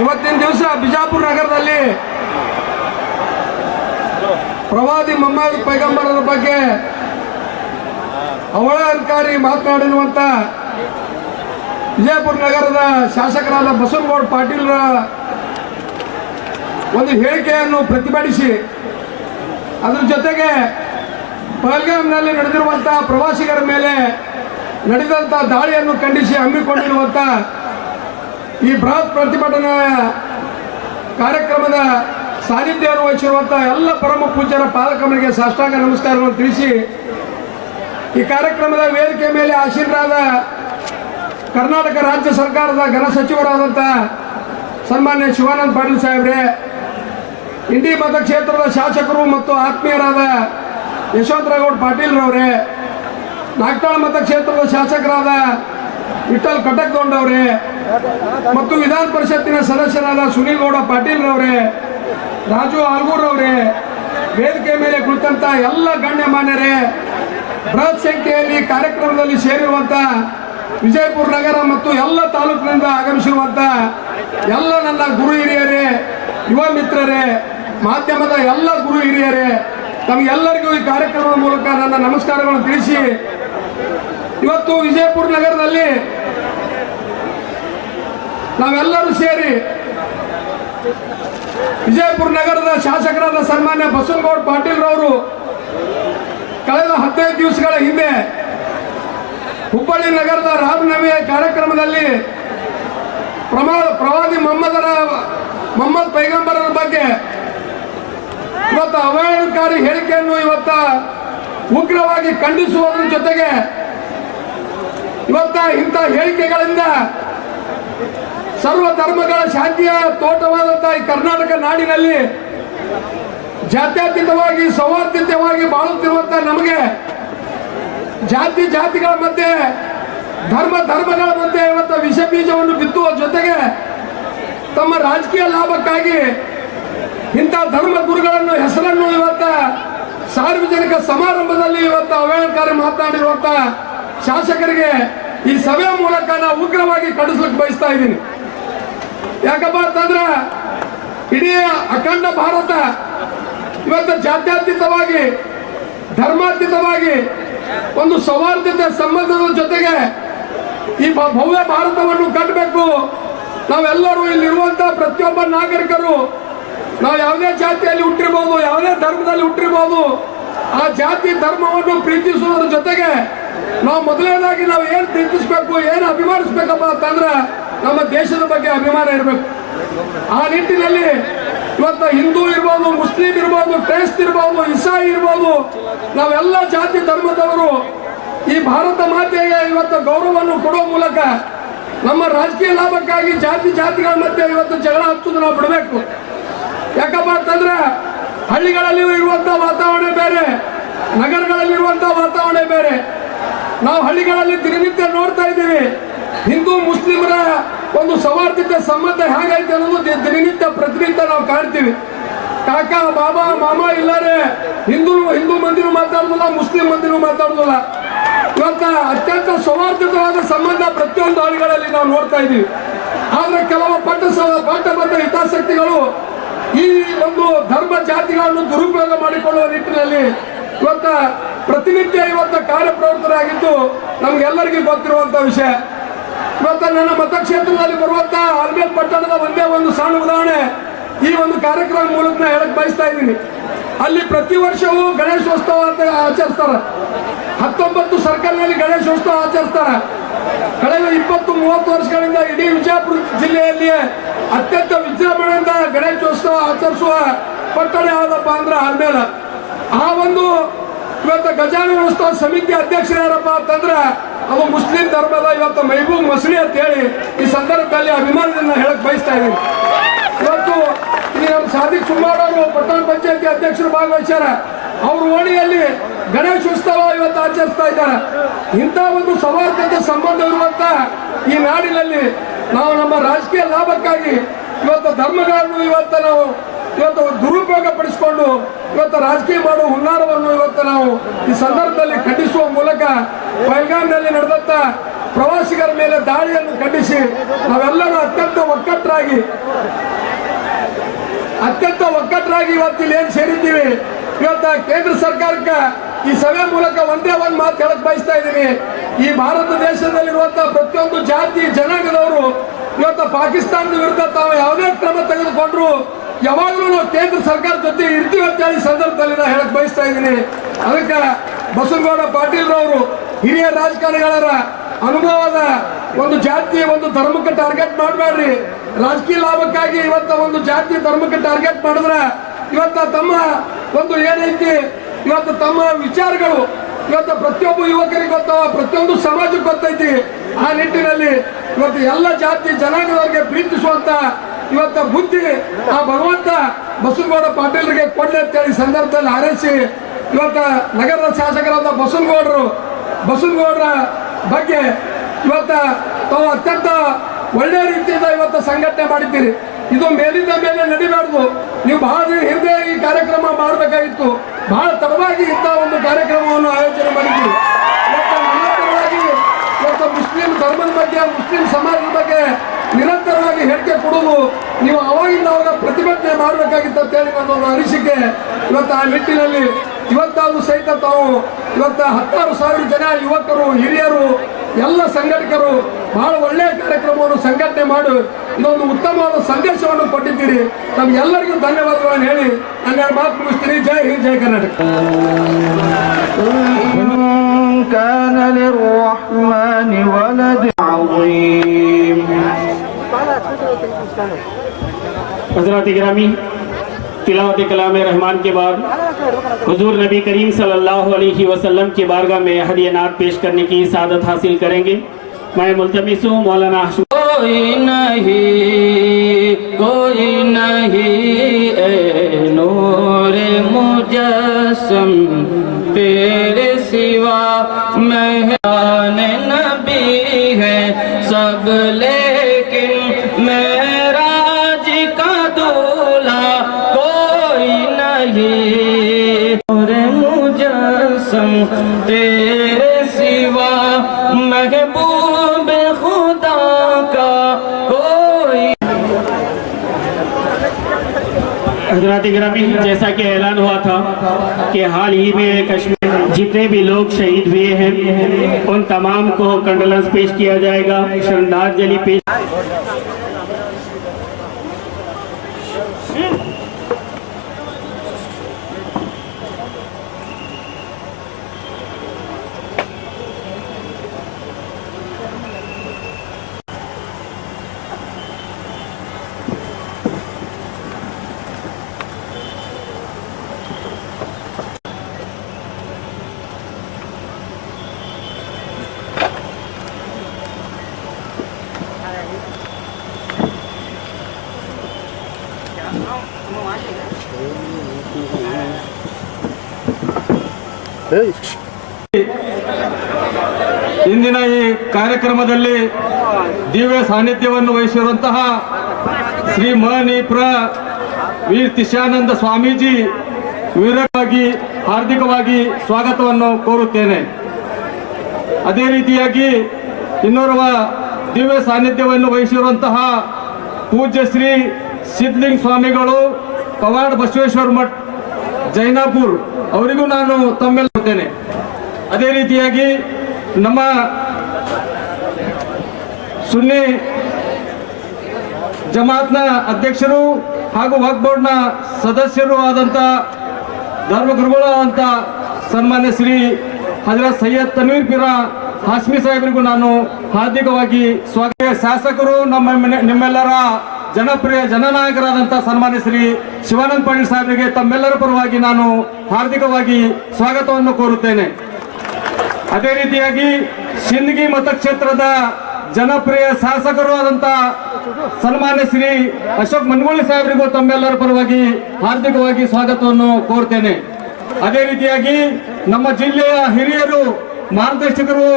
ಇವತ್ತಿನ ದಿವಸ ಬಿಜಾಪುರ ನಗರದಲ್ಲಿ ಪ್ರವಾದಿ ಮೊಹಮ್ಮದ್ ಪೈಗಂಬರರ ಬಗ್ಗೆ ಅವಹೇಳನಕಾರಿ ಮಾತನಾಡಿರುವಂತ ವಿಜಯಪುರ ನಗರದ ಶಾಸಕರಾದ ಬಸವನಗೌಡ ಪಾಟೀಲ್ರ ಒಂದು ಹೇಳಿಕೆಯನ್ನು ಪ್ರತಿಭಟಿಸಿ ಅದರ ಜೊತೆಗೆ ಪಹಲ್ಗಾಮ್ನಲ್ಲಿ ನಡೆದಿರುವಂತಹ ಪ್ರವಾಸಿಗರ ಮೇಲೆ ನಡೆದಂಥ ದಾಳಿಯನ್ನು ಖಂಡಿಸಿ ಹಮ್ಮಿಕೊಂಡಿರುವಂಥ ಈ ಬೃಹತ್ ಪ್ರತಿಭಟನಾ ಕಾರ್ಯಕ್ರಮದ ಸಾನ್ನಿಧ್ಯವನ್ನು ವಹಿಸಿರುವಂಥ ಎಲ್ಲ ಪರಮ ಪೂಜ್ಯರ ಪಾದಕಮರಿಗೆ ಸಾಷ್ಟಾಂಗ ನಮಸ್ಕಾರಗಳನ್ನು ತಿಳಿಸಿ ಈ ಕಾರ್ಯಕ್ರಮದ ವೇದಿಕೆ ಮೇಲೆ ಆಸೀನರಾದ ಕರ್ನಾಟಕ ರಾಜ್ಯ ಸರ್ಕಾರದ ಘನ ಸಚಿವರಾದಂಥ ಸನ್ಮಾನ್ಯ ಶಿವಾನಂದ ಪಾಟೀಲ್ ಸಾಹೇಬ್ರೆ, ಇಂಡಿ ಮತಕ್ಷೇತ್ರದ ಶಾಸಕರು ಮತ್ತು ಆತ್ಮೀಯರಾದ ಯಶವಂತರಾಗೌಡ ಪಾಟೀಲ್ರವರೇ, ನಾಗ್ತಾಳ ಮತಕ್ಷೇತ್ರದ ಶಾಸಕರಾದ ವಿಠಲ್ ಕಟಕ್ದೊಂಡವರೇ ಮತ್ತು ವಿಧಾನ ಪರಿಷತ್ತಿನ ಸದಸ್ಯರಾದ ಸುನೀಲ್ ಗೌಡ ಪಾಟೀಲ್ರವರೇ, ರಾಜು ಆಲ್ಗೂರ್ರವರೇ, ವೇದಿಕೆ ಮೇಲೆ ಕುಳಿತಂತ ಎಲ್ಲ ಗಣ್ಯಮಾನ್ಯರೇ, ಬೃಹತ್ ಸಂಖ್ಯೆಯಲ್ಲಿ ಕಾರ್ಯಕ್ರಮದಲ್ಲಿ ಸೇರಿರುವಂತ ವಿಜಯಪುರ ನಗರ ಮತ್ತು ಎಲ್ಲ ತಾಲೂಕಿನಿಂದ ಆಗಮಿಸಿರುವಂತ ಎಲ್ಲ ನನ್ನ ಗುರು ಹಿರಿಯರೇ, ಯುವ ಮಿತ್ರರೇ, ಮಾಧ್ಯಮದ ಎಲ್ಲ ಗುರು ಹಿರಿಯರೇ, ತಮಗೆಲ್ಲರಿಗೂ ಈ ಕಾರ್ಯಕ್ರಮದ ಮೂಲಕ ನನ್ನ ನಮಸ್ಕಾರಗಳನ್ನು ತಿಳಿಸಿ, ಇವತ್ತು ವಿಜಯಪುರ ನಗರದಲ್ಲಿ ನಾವೆಲ್ಲರೂ ಸೇರಿ ವಿಜಯಪುರ ನಗರದ ಶಾಸಕರಾದ ಸನ್ಮಾನ್ಯ ಬಸವನಗೌಡ ಪಾಟೀಲ್ರವರು ಕಳೆದ 15 ದಿವಸಗಳ ಹಿಂದೆ ಹುಬ್ಬಳ್ಳಿ ನಗರದ ರಾಮನವಮಿ ಕಾರ್ಯಕ್ರಮದಲ್ಲಿ ಪ್ರವಾದಿ ಮೊಹಮ್ಮದ್ ಪೈಗಂಬರರ ಬಗ್ಗೆ ಇವತ್ತು ಅವಹೇಳನಕಾರಿ ಹೇಳಿಕೆಯನ್ನು ಇವತ್ತ ಉಗ್ರವಾಗಿ ಖಂಡಿಸುವುದರ ಜೊತೆಗೆ ಇವತ್ತ ಇಂಥ ಹೇಳಿಕೆಗಳಿಂದ ಸರ್ವ ಧರ್ಮಗಳ ಶಾಂತಿಯ ತೋಟವಾದಂತಹ ಈ ಕರ್ನಾಟಕ ನಾಡಿನಲ್ಲಿ ಜಾತ್ಯತೀತವಾಗಿ ಸೌಹಾರ್ದತೆಯಾಗಿ ಬಾಳುತ್ತಿರುವಂತಹ ನಮಗೆ ಜಾತಿಗಳ ಮಧ್ಯೆ ಧರ್ಮಗಳ ಮಧ್ಯೆ ಇವತ್ತು ವಿಷ ಬೀಜವನ್ನು ಬಿತ್ತುವ ಜೊತೆಗೆ ತಮ್ಮ ರಾಜಕೀಯ ಲಾಭಕ್ಕಾಗಿ ಇಂಥ ಧರ್ಮ ಗುರುಗಳನ್ನು ಹೆಸರನ್ನು ಇವತ್ತ ಸಾರ್ವಜನಿಕ ಸಮಾರಂಭದಲ್ಲಿ ಇವತ್ತು ಅವಹೇಳನಕಾರಿ ಮಾತನಾಡಿರುವಂತ ಶಾಸಕರಿಗೆ ಈ ಸಭೆಯ ಮೂಲಕ ನಾವು ಉಗ್ರವಾಗಿ ಖಂಡಿಸಲಿಕ್ಕೆ ಬಯಸ್ತಾ ಇದ್ದೀನಿ. ಯಾಕಪ್ಪ ಅಂತಂದ್ರೆ ಇಡೀ ಅಖಂಡ ಭಾರತ ಇವತ್ತು ಜಾತ್ಯತೀತವಾಗಿ ಧರ್ಮಾತೀತವಾಗಿ ಒಂದು ಸೌಹಾರ್ದತೆ ಸಂಬಂಧದ ಜೊತೆಗೆ ಈ ಭವ್ಯ ಭಾರತವನ್ನು ಕಟ್ಟಬೇಕು. ನಾವೆಲ್ಲರೂ ಇಲ್ಲಿರುವಂತಹ ಪ್ರತಿಯೊಬ್ಬ ನಾಗರಿಕರು ನಾವು ಯಾವುದೇ ಜಾತಿಯಲ್ಲಿ ಹುಟ್ಟಿರ್ಬೋದು, ಯಾವುದೇ ಧರ್ಮದಲ್ಲಿ ಹುಟ್ಟಿರ್ಬೋದು, ಆ ಜಾತಿ ಧರ್ಮವನ್ನು ಪ್ರೀತಿಸುವುದರ ಜೊತೆಗೆ ನಾವು ಮೊದಲನೇದಾಗಿ ನಾವು ಏನು ಪ್ರೀತಿಸ್ಬೇಕು, ಏನು ಅಭಿಮಾನಿಸ್ಬೇಕಪ್ಪ ಅಂತಂದ್ರೆ ನಮ್ಮ ದೇಶದ ಬಗ್ಗೆ ಅಭಿಮಾನ ಇರಬೇಕು. ಆ ನಿಟ್ಟಿನಲ್ಲಿ ಇವತ್ತು ಹಿಂದೂ ಇರ್ಬೋದು, ಮುಸ್ಲಿಂ ಇರ್ಬೋದು, ಕ್ರೈಸ್ತ ಇರ್ಬೋದು, ಇಸಾಯಿ ಇರ್ಬೋದು, ನಾವೆಲ್ಲ ಜಾತಿ ಧರ್ಮದವರು ಈ ಭಾರತ ಮಾತೆಗೆ ಇವತ್ತು ಗೌರವವನ್ನು ಕೊಡುವ ಮೂಲಕ ನಮ್ಮ ರಾಜಕೀಯ ಲಾಭಕ್ಕಾಗಿ ಜಾತಿಗಳ ಮಧ್ಯೆ ಇವತ್ತು ಜಗಳ ಹಚ್ಚೋದು ನಾವು ಬಿಡಬೇಕು. ಯಾಕಪ್ಪ ಅಂತಂದ್ರೆ ಹಳ್ಳಿಗಳಲ್ಲಿ ಇರುವಂತಹ ವಾತಾವರಣ ಬೇರೆ, ನಗರಗಳಲ್ಲಿ ಇರುವಂತಹ ವಾತಾವರಣ ಬೇರೆ. ನಾವು ಹಳ್ಳಿಗಳಲ್ಲಿ ದಿನನಿತ್ಯ ನೋಡ್ತಾ ಇದ್ದೀವಿ ಹಿಂದೂ ಮುಸ್ಲಿಮರ ಒಂದು ಸೌಹಾರ್ದತೆ ಸಂಬಂಧ ಹೇಗೈತೆ ಅನ್ನೋದು ದಿನನಿತ್ಯ ಪ್ರತಿನಿತ್ಯ ನಾವು ಕಾಣ್ತೀವಿ. ಕಾಕ ಬಾಬಾ ಮಾಮ ಇಲ್ಲಾರೆ ಹಿಂದೂ ಮಂದಿನೂ ಮಾತಾಡುದಿಲ್ಲ, ಮುಸ್ಲಿಂ ಮಂದಿನೂ ಮಾತಾಡುದಿಲ್ಲ. ಇವತ್ತ ಅತ್ಯಂತ ಸೌಹಾರ್ದತೆಯಾದ ಸಂಬಂಧ ಪ್ರತಿಯೊಂದು ಹಳ್ಳಿಗಳಲ್ಲಿ ನಾವು ನೋಡ್ತಾ ಇದ್ದೀವಿ. ಆದ್ರೆ ಕೆಲವು ಪಟ್ಟಬದ್ಧ ಹಿತಾಸಕ್ತಿಗಳು ಈ ಒಂದು ಧರ್ಮ ಜಾತಿಗಳನ್ನು ದುರುಪಯೋಗ ಮಾಡಿಕೊಳ್ಳುವ ನಿಟ್ಟಿನಲ್ಲಿ ಪ್ರತಿನಿತ್ಯ ಕಾರ್ಯಪ್ರವೃತ್ತರಾಗಿದ್ದು ನಮ್ಗೆಲ್ಲರಿಗೂ ಗೊತ್ತಿರುವಂತ ವಿಷಯ. ಇವತ್ತ ನನ್ನ ಮತಕ್ಷೇತ್ರದಲ್ಲಿ ಬರುವಂತಹ ಆಲ್ಮೇಲ್ ಪಟ್ಟಣದ ಒಂದೇ ಒಂದು ಸಣ್ಣ ಉದಾಹರಣೆ ಈ ಒಂದು ಕಾರ್ಯಕ್ರಮ ಮೂಲಕ ನಾನು ಹೇಳಕ್ ಬಯಸ್ತಾ ಇದ್ದೀನಿ. ಅಲ್ಲಿ ಪ್ರತಿ ವರ್ಷವೂ ಗಣೇಶೋತ್ಸವ ಅಂತ ಆಚರಿಸ್ತಾರ. 19 ಸರ್ಕಲ್ನಲ್ಲಿ ಗಣೇಶೋತ್ಸವ ಆಚರಿಸ್ತಾರ. ಕಳೆದ 20-30 ವರ್ಷಗಳಿಂದ ಇಡೀ ವಿಜಯಪುರ ಜಿಲ್ಲೆಯಲ್ಲಿ ಅತ್ಯಂತ ವಿಜೃಂಭಣೆಯಿಂದ ಗಣೇಶೋತ್ಸವ ಆಚರಿಸುವ ಪಟ್ಟಣ ಯಾವ್ದಪ್ಪ ಅಂದ್ರೆ ಆಲ್ಮೇಲ. ಆ ಒಂದು ಇವತ್ತು ಗಜಾನನ ಉತ್ಸವ ಸಮಿತಿ ಅಧ್ಯಕ್ಷರು ಯಾರಪ್ಪ ಅಂತಂದ್ರೆ ಅದು ಮುಸ್ಲಿಂ ಧರ್ಮದ ಇವತ್ತು ಮೈಬೂಬ್ ಮಸಳಿ ಅಂತ ಹೇಳಿ ಈ ಸಂದರ್ಭದಲ್ಲಿ ಅಭಿಮಾನದಿಂದ ಹೇಳಕ್ ಬಯಸ್ತಾ ಇದ್ದೀನಿ. ಇವತ್ತು ಇಲ್ಲಿ ನಮ್ಮ ಸಾದಿಕ್ ಸುಮಾರ್ ಅವರು ಪಟ್ಟಣ ಪಂಚಾಯತಿ ಅಧ್ಯಕ್ಷರು ಭಾಗವಹಿಸ್ಯಾರ. ಅವ್ರ ಓಣಿಯಲ್ಲಿ ಗಣೇಶೋತ್ಸವ ಇವತ್ತು ಆಚರಿಸ್ತಾ ಇದ್ದಾರೆ. ಇಂಥ ಒಂದು ಸೌಹಾರ್ದತೆ ಸಂಬಂಧ ಇರುವಂತ ಈ ನಾಡಿನಲ್ಲಿ ನಾವು ನಮ್ಮ ರಾಜಕೀಯ ಲಾಭಕ್ಕಾಗಿ ಇವತ್ತು ಧರ್ಮಗಳನ್ನು ಇವತ್ತು ದುರುಪಯೋಗ ಪಡಿಸಿಕೊಂಡು ಇವತ್ತು ರಾಜಕೀಯ ಮಾಡುವ ಹುನ್ನಾರವನ್ನು ಇವತ್ತು ನಾವು ಈ ಸಂದರ್ಭದಲ್ಲಿ ಖಂಡಿಸುವ ಮೂಲಕ ಪಹಲ್ಗಾಮ್ನಲ್ಲಿ ನಡೆದಂತ ಪ್ರವಾಸಿಗರ ಮೇಲೆ ದಾಳಿಯನ್ನು ಖಂಡಿಸಿ ನಾವೆಲ್ಲರೂ ಅತ್ಯಂತ ಒಕ್ಕಟ್ಟರಾಗಿ ಇವತ್ತು ಇಲ್ಲಿ ಏನ್ ಸೇರಿದ್ದೀವಿ. ಇವತ್ತ ಕೇಂದ್ರ ಸರ್ಕಾರಕ್ಕೆ ಈ ಸಭೆ ಮೂಲಕ ಒಂದೇ ಒಂದು ಮಾತು ಹೇಳಕ್ ಬಯಸ್ತಾ ಇದ್ದೀನಿ. ಈ ಭಾರತ ದೇಶದಲ್ಲಿರುವಂತಹ ಪ್ರತಿಯೊಂದು ಜಾತಿ ಜನಾಂಗದವರು ಇವತ್ತು ಪಾಕಿಸ್ತಾನದ ವಿರುದ್ಧ ತಾವು ಯಾವುದೇ ಕ್ರಮ ತೆಗೆದುಕೊಂಡ್ರು ಯಾವಾಗಲೂ ನಾವು ಕೇಂದ್ರ ಸರ್ಕಾರ ಜೊತೆ ಇರ್ತೀವಿ ಅಂತ ಹೇಳಿ ಸಂದರ್ಭದಲ್ಲಿ ನಾನು ಹೇಳಕ್ ಬಯಸ್ತಾ ಇದ್ದೀನಿ. ಅದಕ್ಕೆ ಬಸನಗೌಡ ಪಾಟೀಲ್ ರವರು ಹಿರಿಯ ರಾಜಕಾರಣಿಗಳ ಅನುಭವದ ಒಂದು ಜಾತಿ ಒಂದು ಧರ್ಮಕ್ಕೆ ಟಾರ್ಗೆಟ್ ಮಾಡಬೇಡ್ರಿ. ರಾಜಕೀಯ ಲಾಭಕ್ಕಾಗಿ ಇವತ್ತ ಒಂದು ಜಾತಿ ಧರ್ಮಕ್ಕೆ ಟಾರ್ಗೆಟ್ ಮಾಡಿದ್ರೆ ಇವತ್ತ ತಮ್ಮ ಒಂದು ಏನೈತಿ ಇವತ್ತು ತಮ್ಮ ವಿಚಾರಗಳು ಇವತ್ತು ಪ್ರತಿಯೊಬ್ಬ ಯುವಕರಿಗೆ ಗೊತ್ತಾವ, ಪ್ರತಿಯೊಂದು ಸಮಾಜಕ್ಕೆ ಗೊತ್ತೈತಿ. ಆ ನಿಟ್ಟಿನಲ್ಲಿ ಇವತ್ತು ಎಲ್ಲ ಜಾತಿ ಜನಾಂಗದವರಿಗೆ ಪ್ರೀತಿಸುವಂತ ಇವತ್ತ ಬುದ್ಧಿ ಆ ಭಗವಂತ ಬಸನಗೌಡ ಪಾಟೀಲ್ರಿಗೆ ಕೊಡ್ಲಿ ಅಂತೇಳಿ ಸಂದರ್ಭದಲ್ಲಿ ಹಾರೈಸಿ ಇವತ್ತ ನಗರದ ಶಾಸಕರಾದ ಬಸನಗೌಡರ ಬಗ್ಗೆ ಇವತ್ತ ತಾವು ಅತ್ಯಂತ ಒಳ್ಳೆಯ ರೀತಿಯಿಂದ ಇವತ್ತು ಸಂಘಟನೆ ಮಾಡಿದ್ದೀರಿ. ಇದು ಮೇಲಿಂದ ಮೇಲೆ ನಡಿಬಾರ್ದು. ನೀವು ಬಹಳ ಹಿಂದೆ ಈ ಕಾರ್ಯಕ್ರಮ ಮಾಡಬೇಕಾಗಿತ್ತು. ಬಹಳ ತಡವಾಗಿ ಇಂಥ ಒಂದು ಕಾರ್ಯಕ್ರಮವನ್ನು ಆಯೋಜನೆ ಮಾಡಿದ್ದೀರಿ. ಇವತ್ತು ಮುಸ್ಲಿಂ ಧರ್ಮದ ಬಗ್ಗೆ ಮುಸ್ಲಿಂ ಸಮಾಜದ ಬಗ್ಗೆ ನಿರಂತರವಾಗಿ ಹೇಳಿಕೆ ಕೊಡುವುದು ನೀವು ಅವಾಗಿಂದ ಅವಾಗ ಪ್ರತಿಭಟನೆ ಮಾಡಬೇಕಾಗಿತ್ತು ಅಂತ ಹೇಳಿ ಒಂದು ಅನಿಸಿಕೆ ಇವತ್ತು ಆ ನಿಟ್ಟಿನಲ್ಲಿ ಇವತ್ತಾದ್ರೂ ಸಹಿತ ತಾವು ಇವತ್ತು 16,000 ಜನ ಯುವಕರು ಹಿರಿಯರು ಎಲ್ಲ ಸಂಘಟಕರು ಬಹಳ ಒಳ್ಳೆಯ ಕಾರ್ಯಕ್ರಮವನ್ನು ಸಂಘಟನೆ ಮಾಡಿ ಇದೊಂದು ಉತ್ತಮವಾದ ಸಂದೇಶವನ್ನು ಕೊಟ್ಟಿದ್ದೀರಿ. ತಮ್ಗೆಲ್ಲರಿಗೂ ಧನ್ಯವಾದಗಳನ್ನು ಹೇಳಿ ನನ್ನ ಮಾತು ಮುಗಿಸ್ತೀನಿ. ಜೈ ಹಿಂದ್, ಜೈ ಕರ್ನಾಟಕ. كان للرحمن ولد عظيم. हज़रात गिरामी, तिलावत कलाम रहमान के बाद हुजूर नबी करीम सल्लल्लाहु अलैहि वसल्लम की बारगाह में हदिया नात पेश करने की सादत हासिल करेंगे. मैं मुल्तमिस हूँ मौलाना कोई नहीं ए नूर मुजस्सम तेरे सिवा मेहमान नबी है सब, लेकिन मेराज का दूल्हा कोई नहीं. नूर मुजस्सम तेरे सिवा महबूब खुदा का कोई. हज़रात गिरामी, जैसा कि ऐलान हुआ था कि हाल ही में कश्मीर जितने भी लोग शहीद हुए हैं उन तमाम को कंडोलेंस पेश किया जाएगा, श्रद्धांजलि पेश. ಇಂದಿನ ಈ ಕಾರ್ಯಕ್ರಮದಲ್ಲಿ ದಿವ್ಯ ಸಾನ್ನಿಧ್ಯವನ್ನು ವಹಿಸಿರುವಂತಹ ಶ್ರೀ ಮಹನೀಪುರ ವೀರ್ ತಿಶಾನಂದ ಸ್ವಾಮೀಜಿ ವಿವರವಾಗಿ ಹಾರ್ದಿಕವಾಗಿ ಸ್ವಾಗತವನ್ನು ಕೋರುತ್ತೇನೆ. ಅದೇ ರೀತಿಯಾಗಿ ಇನ್ನೋರ್ವ ದಿವ್ಯ ಸಾನ್ನಿಧ್ಯವನ್ನು ವಹಿಸಿರುವಂತಹ ಪೂಜ್ಯ ಶ್ರೀ ಸಿದ್ಧಲಿಂಗ ಸ್ವಾಮಿಗಳು ಪವಾಡ ಬಸವೇಶ್ವರ ಮಠ ಜೈನಾಪುರ್ ಅವರಿಗೂ ನಾನು ತಮ್ಮೆಲ್ಲ ಕೊಡ್ತೇನೆ. ಅದೇ ರೀತಿಯಾಗಿ ನಮ್ಮ ಸುನ್ನಿ ಜಮಾತ್ನ ಅಧ್ಯಕ್ಷರು ಹಾಗೂ ವಕ್ಫ್ ಬೋರ್ಡ್ನ ಸದಸ್ಯರು ಆದಂಥ ಧರ್ಮಗುರುಗಳು ಆದಂಥ ಸನ್ಮಾನ್ಯ ಶ್ರೀ ಹಜರತ್ ಸೈಯದ್ ತನ್ವೀರ್ ಪೀರ ಹಾಸ್ಮಿ ಸಾಹೇಬರಿಗೂ ನಾನು ಹಾರ್ದಿಕವಾಗಿ ಸ್ವಾಗತ. ಶಾಸಕರು ನಿಮ್ಮೆಲ್ಲರ ಜನಪ್ರಿಯ ಜನನಾಯಕರಾದಂಥ ಸನ್ಮಾನ್ಯ ಶ್ರೀ ಶಿವಾನಂದ ಪಾಟೀಲ್ ಸಾಹೇಬರಿಗೆ ತಮ್ಮೆಲ್ಲರ ಪರವಾಗಿ ನಾನು ಹಾರ್ದಿಕವಾಗಿ ಸ್ವಾಗತವನ್ನು ಕೋರುತ್ತೇನೆ. ಅದೇ ರೀತಿಯಾಗಿ ಸಿಂದಗಿ ಮತಕ್ಷೇತ್ರದ ಜನಪ್ರಿಯ ಶಾಸಕರು ಆದಂಥ ಸನ್ಮಾನ್ಯ ಶ್ರೀ ಅಶೋಕ್ ಮನಗೋಳಿ ಸಾಹೇಬರಿಗೂ ತಮ್ಮೆಲ್ಲರ ಪರವಾಗಿ ಹಾರ್ದಿಕವಾಗಿ ಸ್ವಾಗತವನ್ನು ಕೋರ್ತೇನೆ. ಅದೇ ರೀತಿಯಾಗಿ ನಮ್ಮ ಜಿಲ್ಲೆಯ ಹಿರಿಯರು ಮಾರ್ಗದರ್ಶಕರು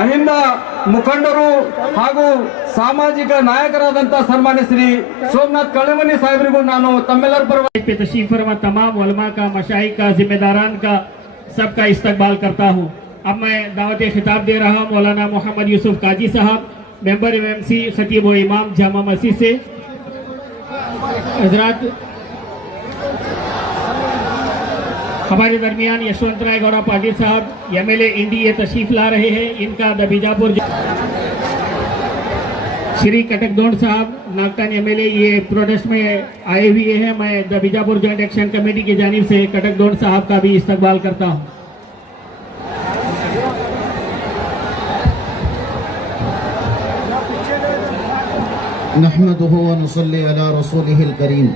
ಅಹಿಂದ ಮುಖಂಡರು ಹಾಗೂ ಸಾಮಾಜಿಕ ನಾಯಕರಾದಂಥ ಸನ್ಮಾನ್ಯ ಶ್ರೀ ಸೋಮನಾಥ್ ಕಳಮನಿ ಸಾಹೇಬರಿಗೂ ನಾನು ತಮ್ಮೆಲ್ಲರ ಪರವಾಗಿ तशरीफ फरमा तमाम उलमा का, मशाइख का, जिम्मेदारान का सबका इस्तकबाल करता हूँ. अब मैं दावत खिताब दे रहा हूँ मौलाना मोहम्मद यूसुफ काजी साहब, मेंबर एमएमसी, खतीब व इमाम जामा मस्जिद से। हजरात, हमारे दरमियान यशवंत राय गौड़ा पाटिल साहब एमएलए इंडी ये तशरीफ ला रहे हैं। इनका द बीजापुर श्री कटकदोंड साहब नागटान एमएलए ये प्रोटेस्ट में आए हुए हैं। मैं the Bijapur joint action committee की जानिब से कटकदोंड साहब का भी इस्तकबाल करता हूँ। नहमदुहु व नुसल्ली अला रसूलिहिल करीम।